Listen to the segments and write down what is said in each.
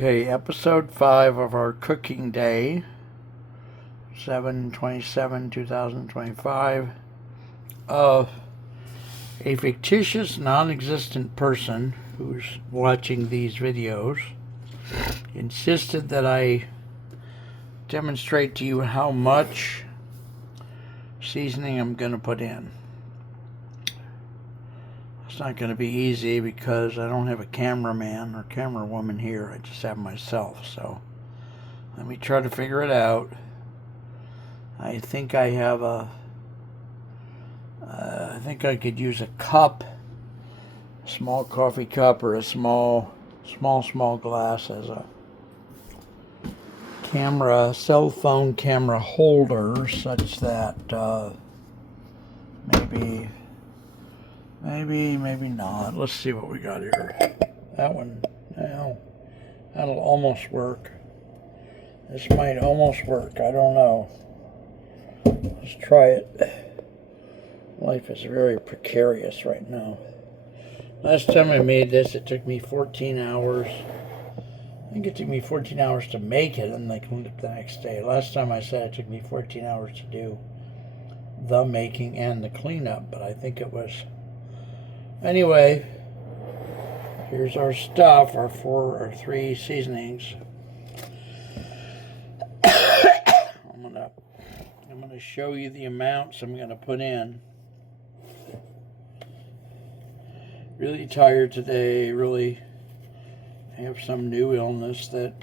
Okay, episode 5 of our cooking day, 7/27/2025, of a fictitious non-existent person who's watching these videos insisted that I demonstrate to you how much seasoning I'm going to put in. It's not going to be easy because I don't have a cameraman or camerawoman here. I just have myself. So let me try to figure it out. I think I have I think I could use a cup, a small coffee cup, or a small glass as a cell phone camera holder, such that maybe not. Let's see what we got here. That one, well, that'll almost work. This might almost work. I don't know. Let's try it. Life is very precarious right now. Last time I made this, it took me 14 hours. I think it took me 14 hours to make it, and I cleaned up the next day. Last time I said it took me 14 hours to do the making and the cleanup, but I think it was... Anyway, here's our stuff, our 3 seasonings. I'm gonna show you the amounts I'm gonna put in. Really tired today, really have some new illness that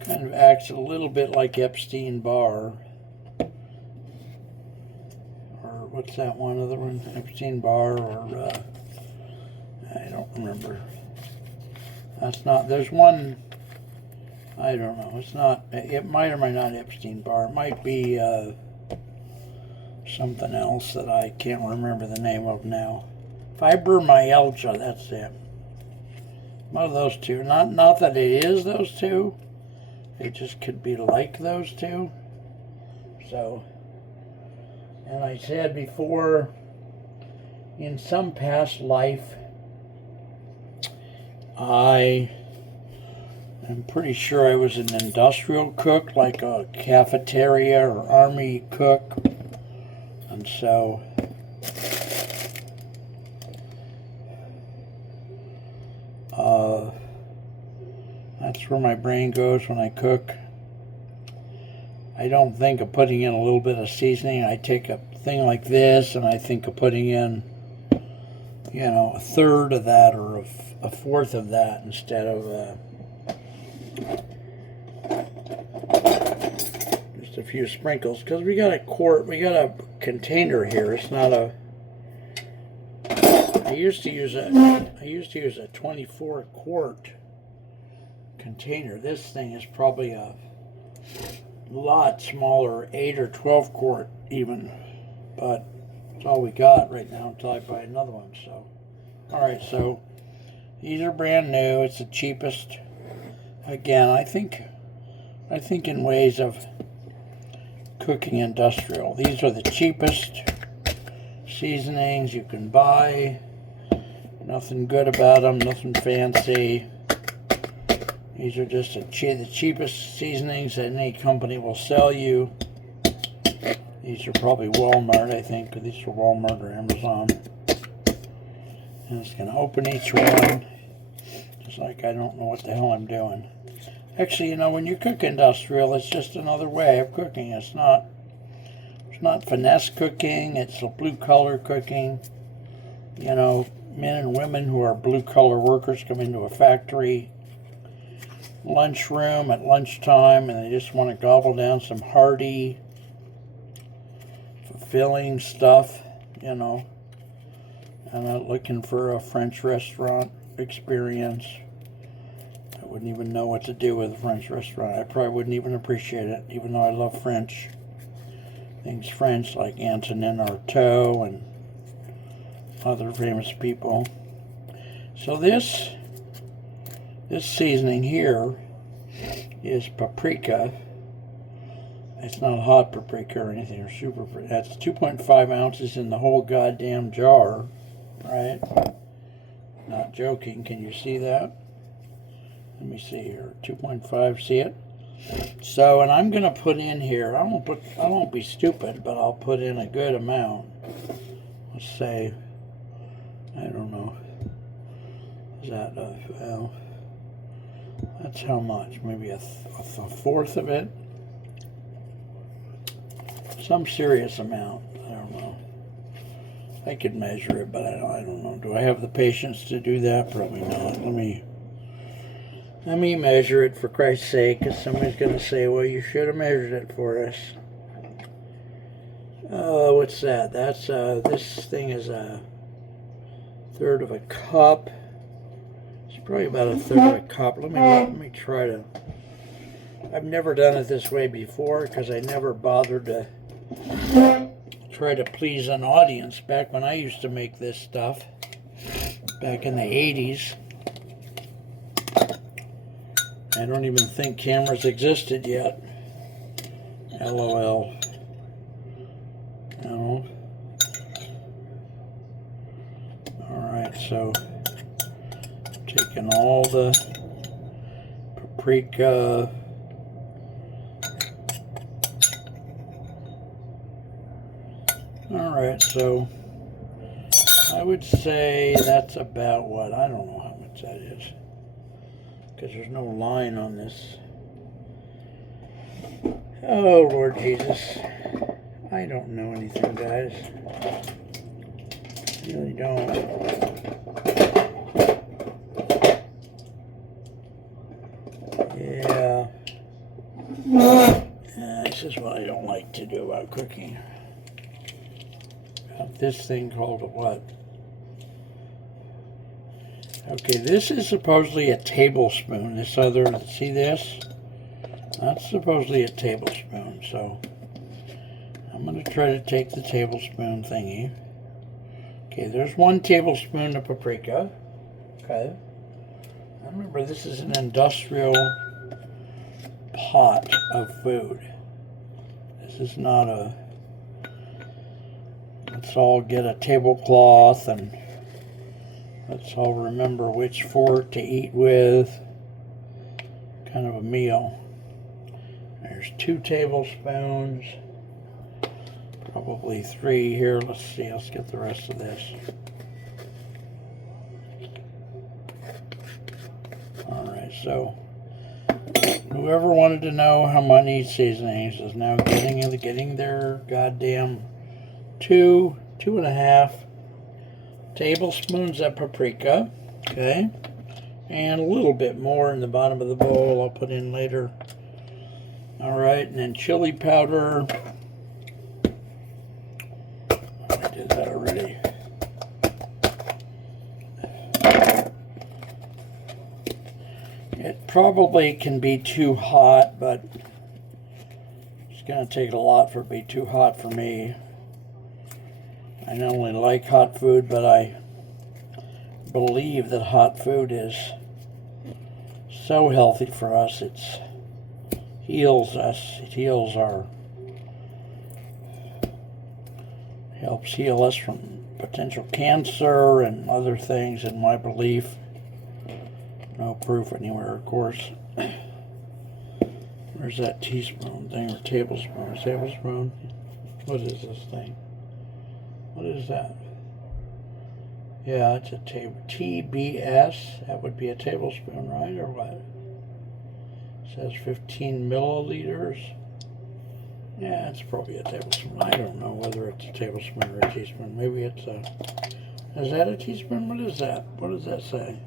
kind of acts a little bit like Epstein-Barr. Or what's that one other one? Epstein-Barr, or I don't remember. That's not, there's one, I don't know, it's not, it might or might not Epstein-Barr. It might be something else that I can't remember the name of now. Fibromyalgia, that's it. One of those two. Not that it is those two. It just could be like those two. So, and I said before, in some past life, I am pretty sure I was an industrial cook, like a cafeteria or army cook. And so that's where my brain goes when I cook. I don't think of putting in a little bit of seasoning. I take a thing like this and I think of putting in, a third of that or a fourth of that instead of just a few sprinkles, because we got a container here. It's not a... I used to use a 24 quart container. This thing is probably a lot smaller, 8 or 12 quart even, but it's all we got right now until I buy another one. So, all right, so these are brand new. It's the cheapest. Again, I think in ways of cooking industrial, these are the cheapest seasonings you can buy. Nothing good about them, nothing fancy. These are just the cheapest seasonings that any company will sell you. These are probably Walmart, I think. These are Walmart or Amazon. And I'm just going to open each one. Just like I don't know what the hell I'm doing. Actually, when you cook industrial, it's just another way of cooking. It's not finesse cooking. It's a blue-collar cooking. Men and women who are blue-collar workers come into a factory lunchroom at lunchtime, and they just want to gobble down some hearty, fulfilling stuff, and not looking for a French restaurant experience. I wouldn't even know what to do with a French restaurant. I probably wouldn't even appreciate it, even though I love French. Things French, like Antonin Artaud and other famous people. So this seasoning here is paprika. It's not hot paprika or anything, or super. That's 2.5 ounces in the whole goddamn jar, right? Not joking. Can you see that? Let me see here. 2.5, see it? So, and I'm gonna put in here, I won't be stupid, but I'll put in a good amount. Let's say, I don't know. Is that, well, that's how much? Maybe a fourth of it? Some serious amount. I don't know. I could measure it, but I don't know. Do I have the patience to do that? Probably not. Let me measure it, for Christ's sake, because somebody's going to say, well, you should have measured it for us. Oh, what's that? That's, this thing is a third of a cup. It's probably about a third of a cup. Let me try to... I've never done it this way before, because I never bothered to try to please an audience back when I used to make this stuff back in the 80s. I don't even think cameras existed yet. LOL. No. Alright, so taking all the paprika. Alright, so I would say that's about what? I don't know how much that is, because there's no line on this. Oh, Lord Jesus. I don't know anything, guys. I really don't. Yeah. This is what I don't like to do about cooking. This thing called a what? Okay, this is supposedly a tablespoon. This other, see this? That's supposedly a tablespoon, so I'm going to try to take the tablespoon thingy. Okay, there's 1 tablespoon of paprika. Okay. Remember, this is an industrial pot of food. This is not a... Let's all get a tablecloth and let's all remember which fork to eat with. Kind of a meal. There's 2 tablespoons. Probably 3 here. Let's see. Let's get the rest of this. Alright, so whoever wanted to know how many seasonings is now getting their goddamn 2.5 tablespoons of paprika, okay, and a little bit more in the bottom of the bowl I'll put in later. All right, and then chili powder. I did that already. It probably can be too hot, but it's going to take a lot for it to be too hot for me. I not only like hot food, but I believe that hot food is so healthy for us. It heals us. It heals helps heal us from potential cancer and other things, in my belief. No proof anywhere, of course. Where's that teaspoon thing, or tablespoon? Tablespoon? What is this thing? What is that? Yeah, it's a TBS. That would be a tablespoon, right? Or what? It says 15 milliliters. Yeah, it's probably a tablespoon. I don't know whether it's a tablespoon or a teaspoon. Maybe it's a... Is that a teaspoon? What is that? What does that say?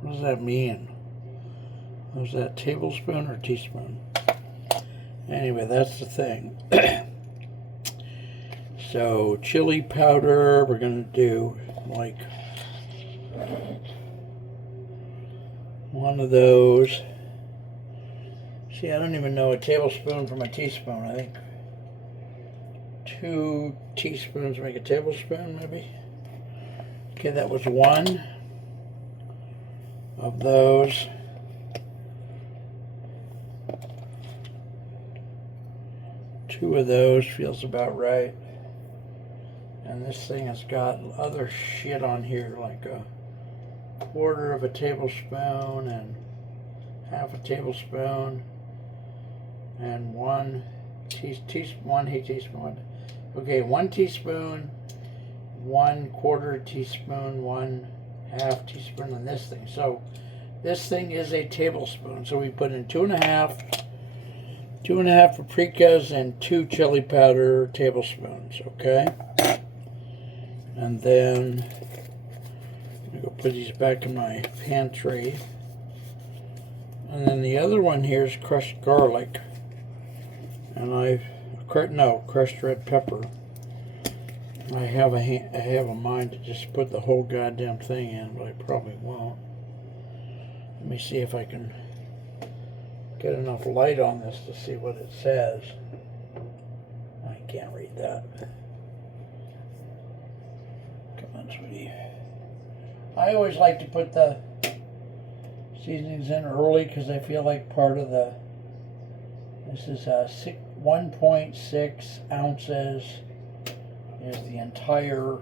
What does that mean? Was that tablespoon or teaspoon? Anyway, that's the thing. So, chili powder, we're going to do like 1 of those. See, I don't even know a tablespoon from a teaspoon. I think 2 teaspoons make a tablespoon, maybe. Okay, that was 1 of those. Two of those feels about right. And this thing has got other shit on here, like a 1/4 of a tablespoon and half a tablespoon, and 1 teaspoon. Okay, 1 teaspoon, 1/4 teaspoon, 1/2 teaspoon on this thing. So this thing is a tablespoon. So we put in 2.5 paprikas and 2 chili powder tablespoons. Okay, and then I'm gonna go put these back in my pantry. And then the other one here is crushed garlic, and crushed red pepper. I have a mind to just put the whole goddamn thing in, but I probably won't. Let me see if I can get enough light on this to see what it says. I can't read that. Come on, sweetie. I always like to put the seasonings in early because I feel like part of this is 1.6 ounces is the entire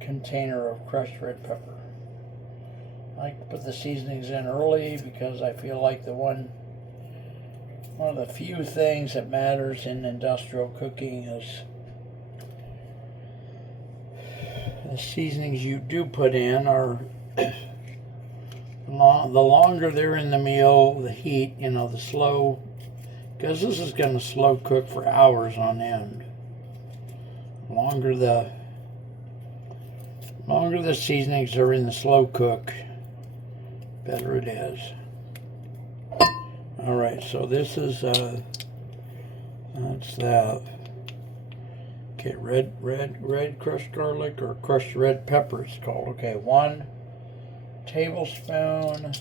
container of crushed red pepper. I like to put the seasonings in early because I feel like one of the few things that matters in industrial cooking is the seasonings you do put in are the longer they're in the meal, the heat, the slow, because this is going to slow cook for hours on end. Longer the seasonings are in the slow cook, better it is. All right, so this is that's that. Okay, red crushed garlic, or crushed red pepper it's called. Okay, 1 tablespoon.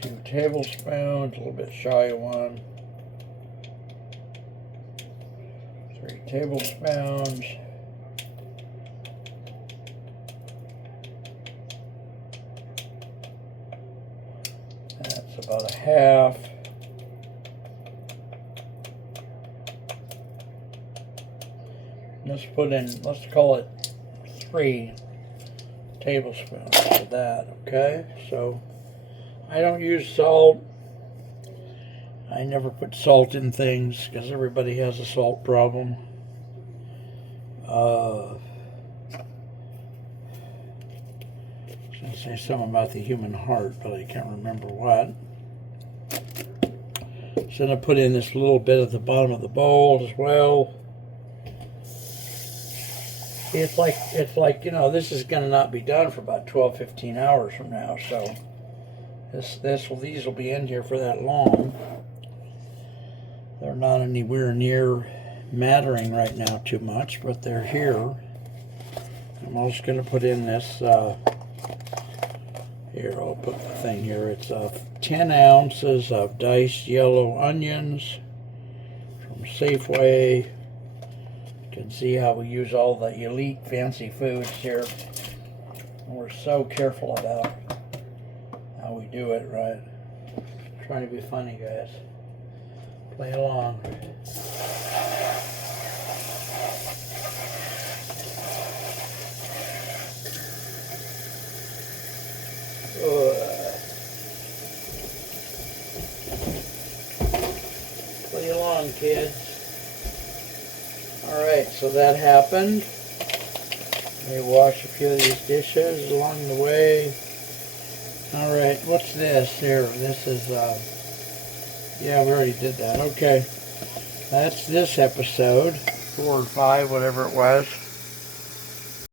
2 tablespoons, a little bit shy of 1. 3 tablespoons. That's about a half. Let's call it 3 tablespoons of that, okay? So I don't use salt. I never put salt in things because everybody has a salt problem. I was going to say something about the human heart, but I can't remember what. So then I put in this little bit at the bottom of the bowl as well. It's like this is going to not be done for about 12-15 hours from now, so these will be in here for that long. They're not anywhere near mattering right now too much, but they're here. I'm also going to put in this here, I'll put the thing here. It's 10 ounces of diced yellow onions from Safeway. You can see how we use all the elite fancy foods here. We're so careful about how we do it, right? I'm trying to be funny, guys. Play along. Play along, kids. Alright, so that happened. Let me wash a few of these dishes along the way. Alright, what's this here? This is, yeah, we already did that. Okay. That's this episode. 4 or 5, whatever it was.